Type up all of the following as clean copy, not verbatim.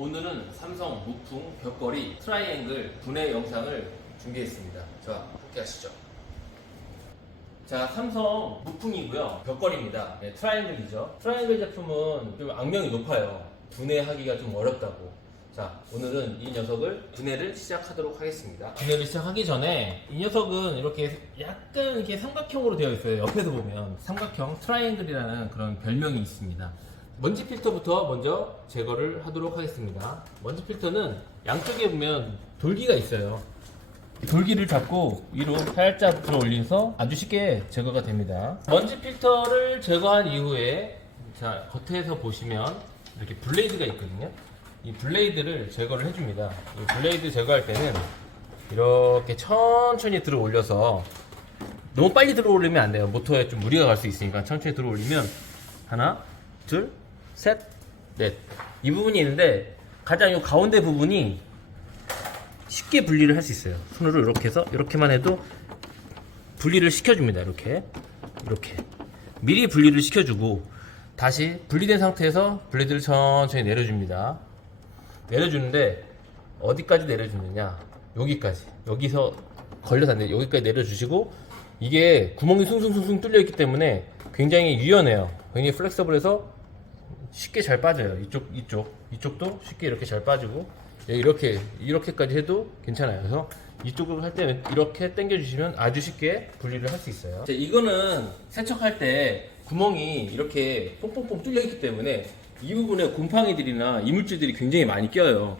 오늘은 삼성 무풍 벽걸이 트라이앵글 분해 영상을 준비했습니다. 자, 함께 하시죠. 자, 삼성 무풍이고요. 벽걸이입니다. 네, 트라이앵글이죠. 트라이앵글 제품은 좀 악명이 높아요. 분해하기가 좀 어렵다고. 자, 오늘은 이 녀석을 분해를 시작하도록 하겠습니다. 분해를 시작하기 전에 이 녀석은 이렇게 약간 이렇게 삼각형으로 되어 있어요. 옆에서 보면 삼각형 트라이앵글이라는 그런 별명이 있습니다. 먼지 필터부터 먼저 제거를 하도록 하겠습니다. 먼지 필터는 양쪽에 보면 돌기가 있어요. 돌기를 잡고 위로 살짝 들어 올려서 아주 쉽게 제거가 됩니다. 먼지 필터를 제거한 이후에 자, 겉에서 보시면 이렇게 블레이드가 있거든요. 이 블레이드를 제거를 해줍니다. 이 블레이드 제거할 때는 이렇게 천천히 들어 올려서 너무 빨리 들어 올리면 안 돼요. 모터에 좀 무리가 갈 수 있으니까 천천히 들어 올리면 하나, 둘, 셋, 넷. 이 부분이 있는데 가장 이 가운데 부분이 쉽게 분리를 할 수 있어요. 손으로 이렇게 해서 이렇게만 해도 분리를 시켜줍니다. 이렇게 미리 분리를 시켜주고 다시 분리된 상태에서 블레이드를 천천히 내려줍니다. 내려주는데 어디까지 내려주느냐, 여기까지. 여기서 걸려서 안 돼요. 여기까지 내려주시고 이게 구멍이 숭숭숭숭 뚫려 있기 때문에 굉장히 유연해요. 굉장히 플렉서블해서 쉽게 잘 빠져요. 이쪽도 쉽게 이렇게 잘 빠지고 이렇게까지 해도 괜찮아요. 그래서 이쪽으로 할 때는 이렇게 당겨주시면 아주 쉽게 분리를 할 수 있어요. 이거는 세척할 때 구멍이 이렇게 뽕뽕뽕 뚫려 있기 때문에 이 부분에 곰팡이들이나 이물질들이 굉장히 많이 껴요.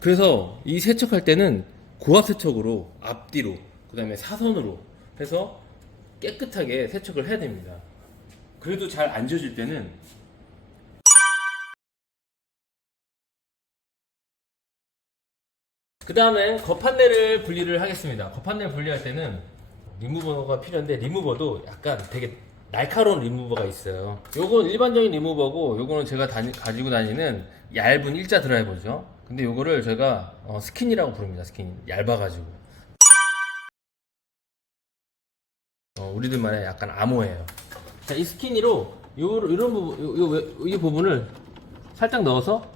그래서 이 세척할 때는 고압 세척으로 앞뒤로 그 다음에 사선으로 해서 깨끗하게 세척을 해야 됩니다. 그래도 잘 안 지워질 때는 그 다음에 겉판넬을 분리를 하겠습니다. 겉판넬 분리할 때는 리무버가 필요한데 리무버도 약간 되게 날카로운 리무버가 있어요. 요건 일반적인 리무버고 요거는 제가 가지고 다니는 얇은 일자 드라이버죠. 근데 요거를 제가 스킨이라고 부릅니다. 스킨. 얇아가지고 우리들만의 약간 암호예요. 자, 이 스키니로 이런 부분, 이 부분을 살짝 넣어서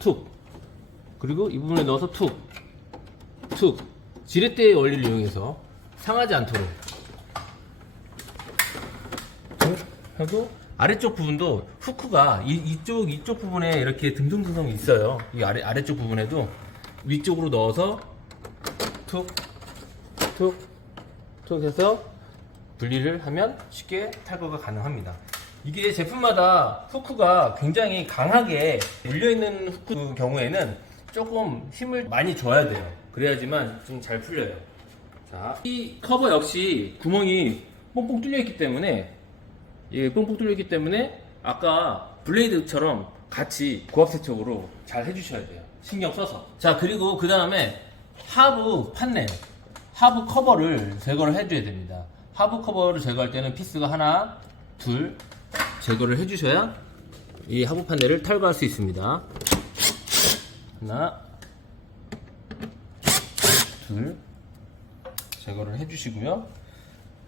툭, 그리고 이 부분에 넣어서 툭 지렛대의 원리를 이용해서 상하지 않도록 하고, 아래쪽 부분도 후크가 이쪽 부분에 이렇게 듬성듬성 있어요. 이 아래쪽 부분에도 위쪽으로 넣어서 툭 해서 분리를 하면 쉽게 탈거가 가능합니다. 이게 제품마다 후크가 굉장히 강하게 물려있는 후크 경우에는 조금 힘을 많이 줘야 돼요. 그래야지만 좀 잘 풀려요. 자, 이 커버 역시 구멍이 뽕뽕 뚫려있기 때문에 아까 블레이드처럼 같이 고압 세척으로 잘 해주셔야 돼요. 신경 써서. 자, 그리고 그 다음에 하부 판넬, 하부 커버를 제거를 해줘야 됩니다. 하부 커버를 제거할 때는 피스가 하나, 둘 제거를 해주셔야 이 하부 판넬을 탈거할 수 있습니다. 하나, 둘 제거를 해주시고요.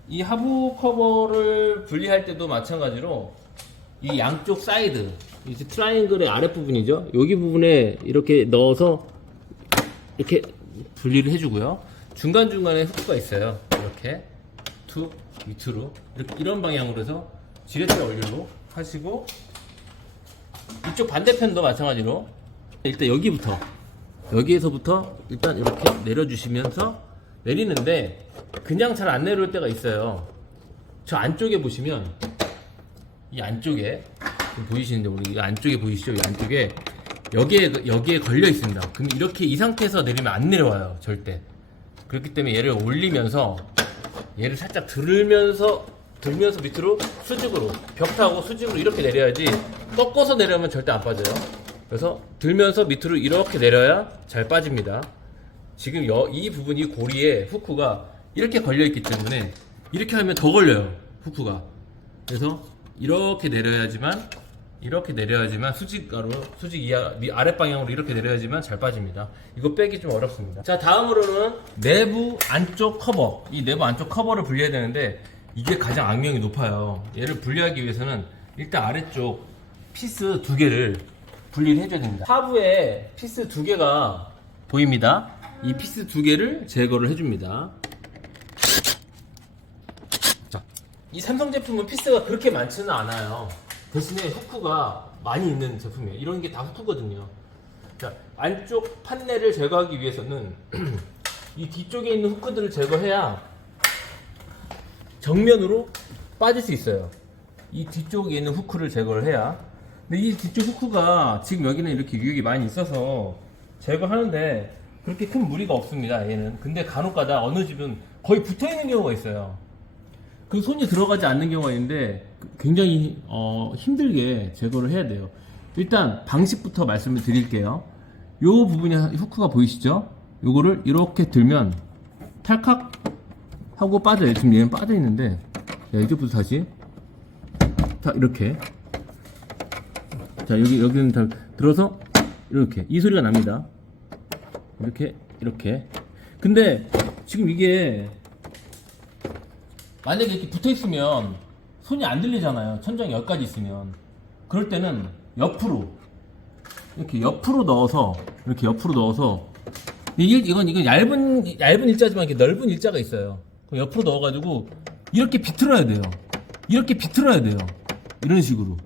이 하부 커버를 분리할 때도 마찬가지로 이 양쪽 사이드, 이제 트라이앵글의 아랫부분이죠. 여기 부분에 이렇게 넣어서 이렇게 분리를 해주고요. 중간중간에 후크가 있어요. 이렇게 툭 밑으로 이런 방향으로 해서 지렛대 원리로 하시고, 이쪽 반대편도 마찬가지로 일단 여기에서부터 일단 이렇게 내려주시면서 내리는데 그냥 잘 안 내려올 때가 있어요. 저 안쪽에 보시면 이 안쪽에 보이시는데, 우리 이 안쪽에 보이시죠? 이 안쪽에 여기에 걸려 있습니다. 그럼 이렇게 이 상태에서 내리면 안 내려와요, 절대. 그렇기 때문에 얘를 올리면서 얘를 살짝 들면서 밑으로 수직으로 벽 타고 수직으로 이렇게 내려야지, 꺾어서 내려오면 절대 안 빠져요. 그래서 들면서 밑으로 이렇게 내려야 잘 빠집니다. 지금 이 부분, 이 고리에 후크가 이렇게 걸려있기 때문에 이렇게 하면 더 걸려요, 후크가. 그래서 이렇게 내려야지만 수직 아랫방향으로 이렇게 내려야지만 잘 빠집니다. 이거 빼기 좀 어렵습니다. 자, 다음으로는 내부 안쪽 커버. 이 내부 안쪽 커버를 분리해야 되는데 이게 가장 악명이 높아요. 얘를 분리하기 위해서는 일단 아래쪽 피스 두 개를 분리를 해줘야 됩니다. 하부에 피스 2개가 보입니다. 이 피스 2개를 제거를 해줍니다. 자, 이 삼성 제품은 피스가 그렇게 많지는 않아요. 대신에 후크가 많이 있는 제품이에요. 이런 게 다 후크거든요. 자, 안쪽 판넬을 제거하기 위해서는 이 뒤쪽에 있는 후크들을 제거해야 정면으로 빠질 수 있어요. 이 뒤쪽에 있는 후크를 제거를 해야. 근데 이 뒤쪽 후크가 지금 여기는 이렇게 유격이 많이 있어서 제거하는데 그렇게 큰 무리가 없습니다, 얘는. 근데 간혹가다 어느 집은 거의 붙어 있는 경우가 있어요. 그 손이 들어가지 않는 경우가 있는데 굉장히 힘들게 제거를 해야 돼요. 일단 방식부터 말씀을 드릴게요. 요 부분이 후크가 보이시죠? 요거를 이렇게 들면 탈칵 하고 빠져요. 지금 얘는 빠져 있는데, 자, 이쪽부터 다시 자, 이렇게, 자, 여기는 다 들어서 이렇게 이 소리가 납니다. 이렇게. 근데 지금 이게 만약에 이렇게 붙어 있으면 손이 안 들리잖아요. 천장이 여기까지 있으면. 그럴 때는 이렇게 옆으로 넣어서 이건 얇은 일자지만 이렇게 넓은 일자가 있어요. 그럼 옆으로 넣어가지고 이렇게 비틀어야 돼요. 이런 식으로.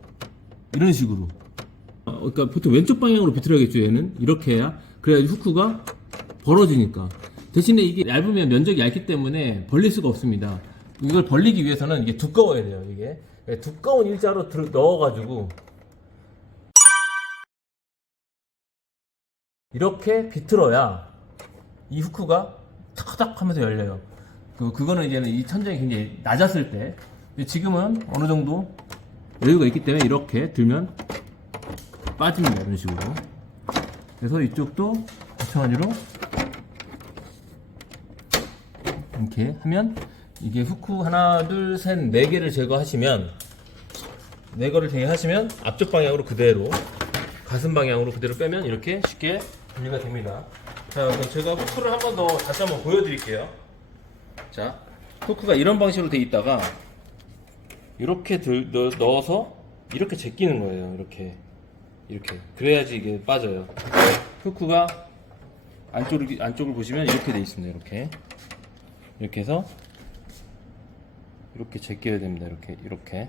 그러니까 보통 왼쪽 방향으로 비틀어야겠죠. 얘는 이렇게 해야, 그래야지 후크가 벌어지니까. 대신에 이게 얇으면 면적이 얇기 때문에 벌릴 수가 없습니다. 이걸 벌리기 위해서는 이게 두꺼워야 돼요. 이게 두꺼운 일자로 넣어가지고 이렇게 비틀어야 이 후크가 탁탁 하면서 열려요. 그거는 이제는 이 천장이 굉장히 낮았을 때. 근데 지금은 어느 정도 여유가 있기 때문에 이렇게 들면 빠집니다. 이런 식으로. 그래서 이쪽도 마찬가지로 이렇게 하면, 이게 후크 하나, 둘, 셋, 네 개를 제거하시면, 앞쪽 방향으로 그대로, 가슴 방향으로 그대로 빼면 이렇게 쉽게 분리가 됩니다. 자, 그럼 제가 후크를 한 번 더 다시 한번 보여드릴게요. 자, 후크가 이런 방식으로 돼 있다가 이렇게 넣어서 이렇게 제끼는 거예요. 이렇게. 그래야지 이게 빠져요. 후크가 안쪽을 보시면 이렇게 돼 있습니다. 이렇게 해서 이렇게 제껴야 됩니다. 이렇게.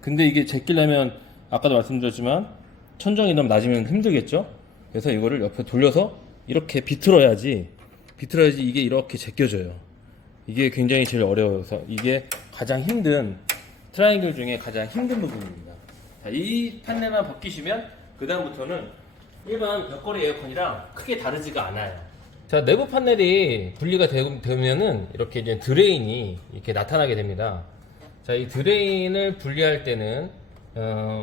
근데 이게 제끼려면 아까도 말씀드렸지만 천정이 너무 낮으면 힘들겠죠? 그래서 이거를 옆에 돌려서 이렇게 비틀어야지 이게 이렇게 제껴져요. 이게 굉장히 제일 어려워서 이게 가장 힘든, 트라이앵글 중에 가장 힘든 부분입니다. 자, 이 판넬만 벗기시면 그 다음부터는 일반 벽걸이 에어컨이랑 크게 다르지가 않아요. 자, 내부 판넬이 분리가 되면은 이렇게 이제 드레인이 이렇게 나타나게 됩니다. 자, 이 드레인을 분리할 때는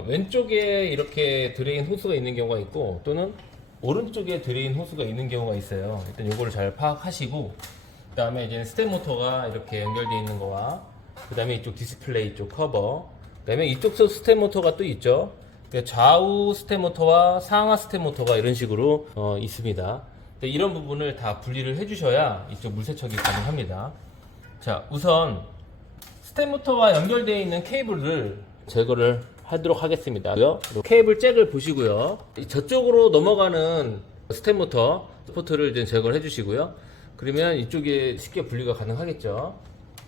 왼쪽에 이렇게 드레인 호스가 있는 경우가 있고, 또는 오른쪽에 드레인 호스가 있는 경우가 있어요. 일단 요거를 잘 파악하시고, 그 다음에 이제 스텝 모터가 이렇게 연결되어 있는 거와, 그 다음에 이쪽 디스플레이 쪽 커버, 그 다음에 이쪽도 스텝 모터가 또 있죠. 좌우 스텝 모터와 상하 스텝 모터가 이런 식으로 있습니다. 이런 부분을 다 분리를 해주셔야 이쪽 물세척이 가능합니다. 자, 우선 스텝 모터와 연결되어 있는 케이블을 제거를 하도록 하겠습니다. 케이블 잭을 보시고요. 저쪽으로 넘어가는 스텝 모터 스포트를 이제 제거를 해주시고요. 그러면 이쪽에 쉽게 분리가 가능하겠죠.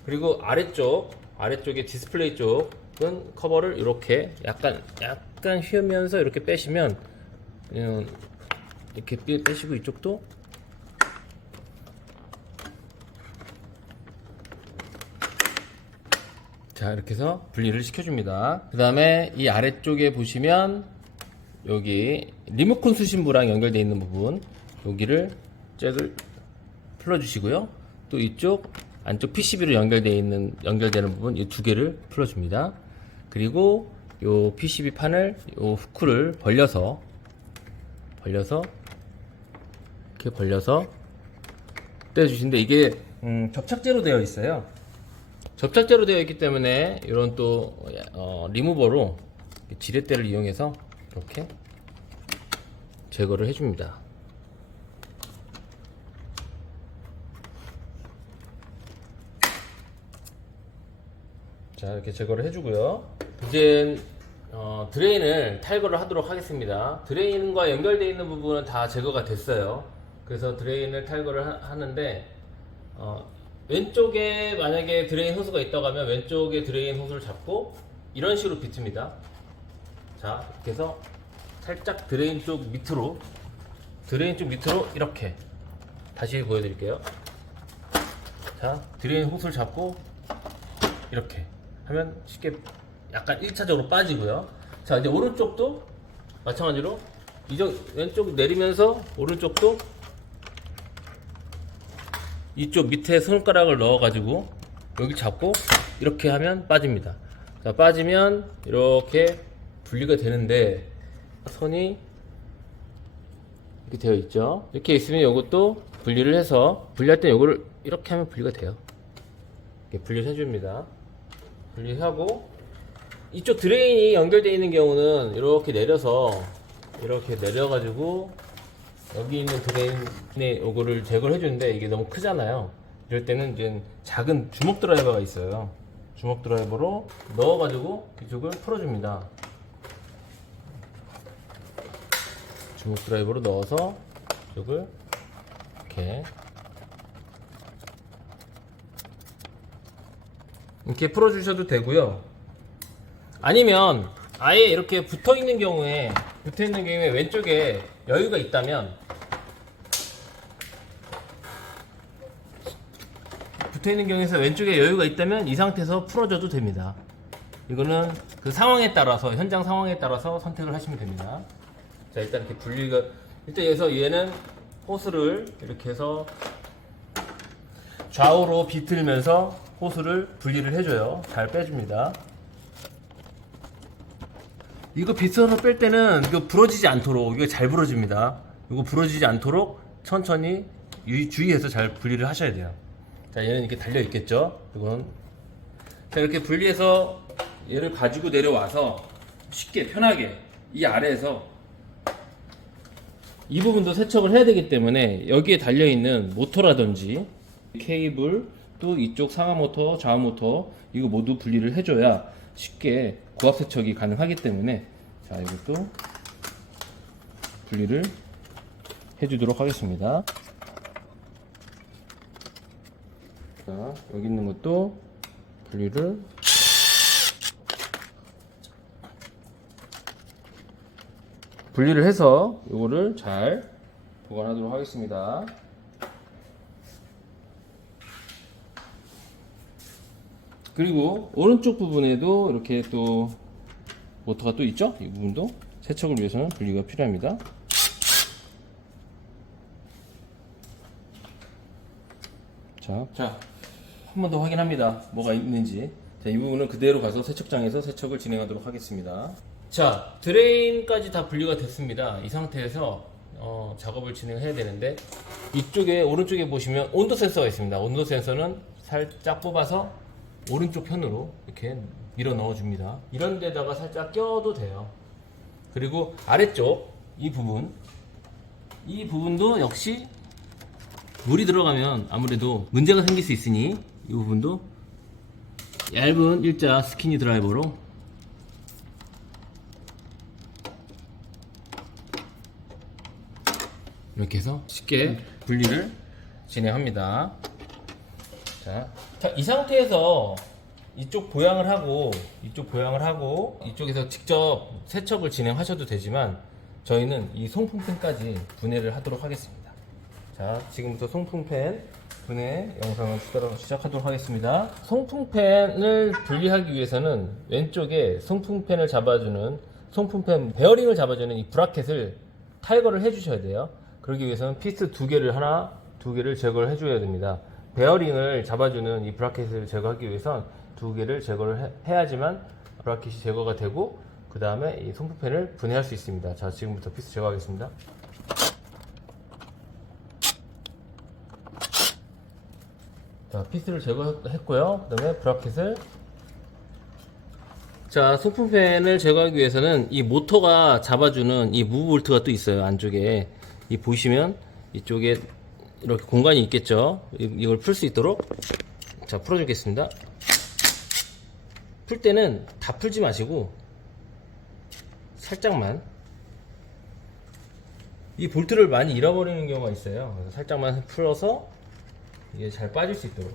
그리고 아래쪽에 디스플레이 쪽은 커버를 이렇게 약간 휘면서 이렇게 빼시면, 이렇게 빼시고, 이쪽도 자, 이렇게 해서 분리를 시켜줍니다. 그 다음에 이 아래쪽에 보시면 여기 리모컨 수신부랑 연결되어 있는 부분, 여기를 잭을 풀어주시고요. 또 이쪽 안쪽 PCB로 연결되는 부분 이 두 개를 풀어줍니다. 그리고 요 PCB 판을, 요 후크를 벌려서 떼주시는데, 이게 접착제로 되어 있어요. 접착제로 되어 있기 때문에 이런 또 리무버로 지렛대를 이용해서 이렇게 제거를 해줍니다. 자, 이렇게 제거를 해주고요. 이제 드레인을 탈거를 하도록 하겠습니다. 드레인과 연결되어 있는 부분은 다 제거가 됐어요. 그래서 드레인을 탈거를 하는데 왼쪽에 만약에 드레인 호스가 있다고 하면 왼쪽에 드레인 호스를 잡고 이런 식으로 비틉니다. 자, 이렇게 해서 살짝 드레인 쪽 밑으로 이렇게 다시 보여드릴게요. 자, 드레인 호스를 잡고 이렇게 하면 쉽게 약간 1차적으로 빠지고요. 자, 이제 오른쪽도 마찬가지로 왼쪽 내리면서 오른쪽도 이쪽 밑에 손가락을 넣어 가지고 여기 잡고 이렇게 하면 빠집니다. 자, 빠지면 이렇게 분리가 되는데 선이 이렇게 되어 있죠. 이렇게 있으면 이것도 분리를 해서 분리할 때 이거를 이렇게 하면 분리가 돼요. 이렇게 분리를 해줍니다. 분리하고 이쪽 드레인이 연결되어 있는 경우는 이렇게 내려서 이렇게 내려가지고 여기 있는 드레인에 요거를 제거를 해주는데 이게 너무 크잖아요. 이럴 때는 이제 작은 주먹 드라이버가 있어요. 주먹 드라이버로 넣어가지고 이쪽을 풀어줍니다. 주먹 드라이버로 넣어서 이쪽을 이렇게 풀어주셔도 되고요. 아니면 아예 이렇게 붙어있는 경우에 왼쪽에 여유가 있다면 왼쪽에 여유가 있다면 이 상태에서 풀어줘도 됩니다. 이거는 그 상황에 따라서 현장 상황에 따라서 선택을 하시면 됩니다. 자, 일단 이렇게 분리가 일단 여기서 얘는 호스를 이렇게 해서 좌우로 비틀면서 호스를 분리를 해줘요. 잘 빼줍니다. 이거 빗어서 뺄 때는 이거 부러지지 않도록 이거 잘 부러집니다. 이거 부러지지 않도록 천천히 주의해서 잘 분리를 하셔야 돼요. 자, 얘는 이렇게 달려 있겠죠. 이건 자, 이렇게 분리해서 얘를 가지고 내려와서 쉽게 편하게 이 아래에서 이 부분도 세척을 해야 되기 때문에 여기에 달려 있는 모터라든지 케이블 또 이쪽 상하 모터, 좌우 모터 이거 모두 분리를 해줘야 쉽게 고압 세척이 가능하기 때문에 자, 이것도 분리를 해주도록 하겠습니다. 자, 여기 있는 것도 분리를 해서 이거를 잘 보관하도록 하겠습니다. 그리고 오른쪽 부분에도 이렇게 또 모터가 또 있죠? 이 부분도 세척을 위해서는 분리가 필요합니다. 자, 한 번 더 확인합니다. 뭐가 있는지. 자, 이 부분은 그대로 가서 세척장에서 세척을 진행하도록 하겠습니다. 자, 드레인까지 다 분리가 됐습니다. 이 상태에서 작업을 진행해야 되는데 이쪽에 오른쪽에 보시면 온도 센서가 있습니다. 온도 센서는 살짝 뽑아서 오른쪽 편으로 이렇게 밀어 넣어 줍니다. 이런 데다가 살짝 껴도 돼요. 그리고 아래쪽 이 부분도 역시 물이 들어가면 아무래도 문제가 생길 수 있으니 이 부분도 얇은 일자 스키니 드라이버로 이렇게 해서 쉽게 분리를 진행합니다. 자, 이 상태에서 이쪽 보양을 하고 이쪽에서 직접 세척을 진행하셔도 되지만 저희는 이 송풍팬까지 분해를 하도록 하겠습니다. 자, 지금부터 송풍팬 분해 영상을 시작하도록 하겠습니다. 송풍팬을 분리하기 위해서는 왼쪽에 송풍팬을 잡아주는 송풍팬 베어링을 잡아주는 이 브라켓을 탈거를 해주셔야 돼요. 그러기 위해서는 피스 두 개를 제거를 해줘야 됩니다. 베어링을 잡아주는 이 브라켓을 제거하기 위해선 두 개를 제거를 해야지만 브라켓이 제거가 되고 그 다음에 이 송풍팬을 분해할 수 있습니다. 자, 지금부터 피스 제거하겠습니다. 자, 피스를 제거했고요. 그 다음에 브라켓을 자, 송풍팬을 제거하기 위해서는 이 모터가 잡아주는 이 무브 볼트가 또 있어요. 안쪽에 이 보시면 이쪽에 이렇게 공간이 있겠죠. 이걸 풀 수 있도록 자, 풀어주겠습니다. 풀 때는 다 풀지 마시고 살짝만, 이 볼트를 많이 잃어버리는 경우가 있어요. 그래서 살짝만 풀어서 이게 잘 빠질 수 있도록.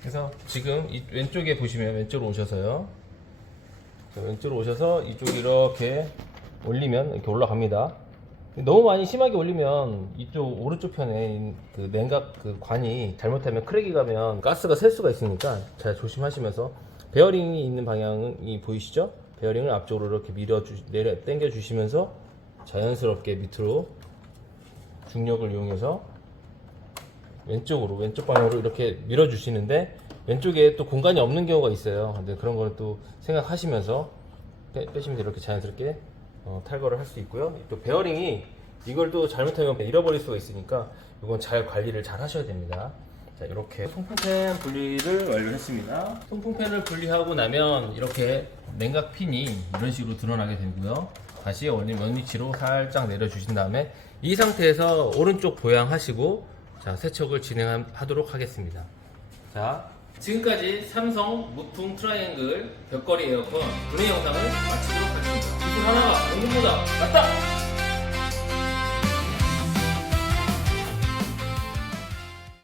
그래서 지금 이 왼쪽에 보시면, 왼쪽으로 오셔서요, 왼쪽으로 오셔서 이쪽 이렇게 올리면 이렇게 올라갑니다. 너무 많이 심하게 올리면 이쪽 오른쪽 편에 그 냉각 그 관이 잘못하면 크랙이 가면 가스가 셀 수가 있으니까 잘 조심하시면서, 베어링이 있는 방향이 보이시죠? 베어링을 앞쪽으로 이렇게 당겨 주시면서 자연스럽게 밑으로 중력을 이용해서 왼쪽 방향으로 이렇게 밀어 주시는데, 왼쪽에 또 공간이 없는 경우가 있어요. 근데 그런 거는 또 생각하시면서 빼시면 이렇게 자연스럽게 탈거를 할 수 있고요. 또 베어링이 이걸 또 잘못하면 잃어버릴 수가 있으니까 이건 잘 관리를 잘 하셔야 됩니다. 자, 이렇게 송풍팬 분리를 완료했습니다. 송풍팬을 분리하고 나면 이렇게 냉각 핀이 이런 식으로 드러나게 되고요. 다시 원 위치로 살짝 내려주신 다음에 이 상태에서 오른쪽 보양하시고, 자, 세척을 진행하도록 하겠습니다. 자, 지금까지 삼성 무풍 트라이앵글 벽걸이 에어컨 분해 영상을 마치도록 하겠습니다. 기술 하나가 원룸보다 낫다!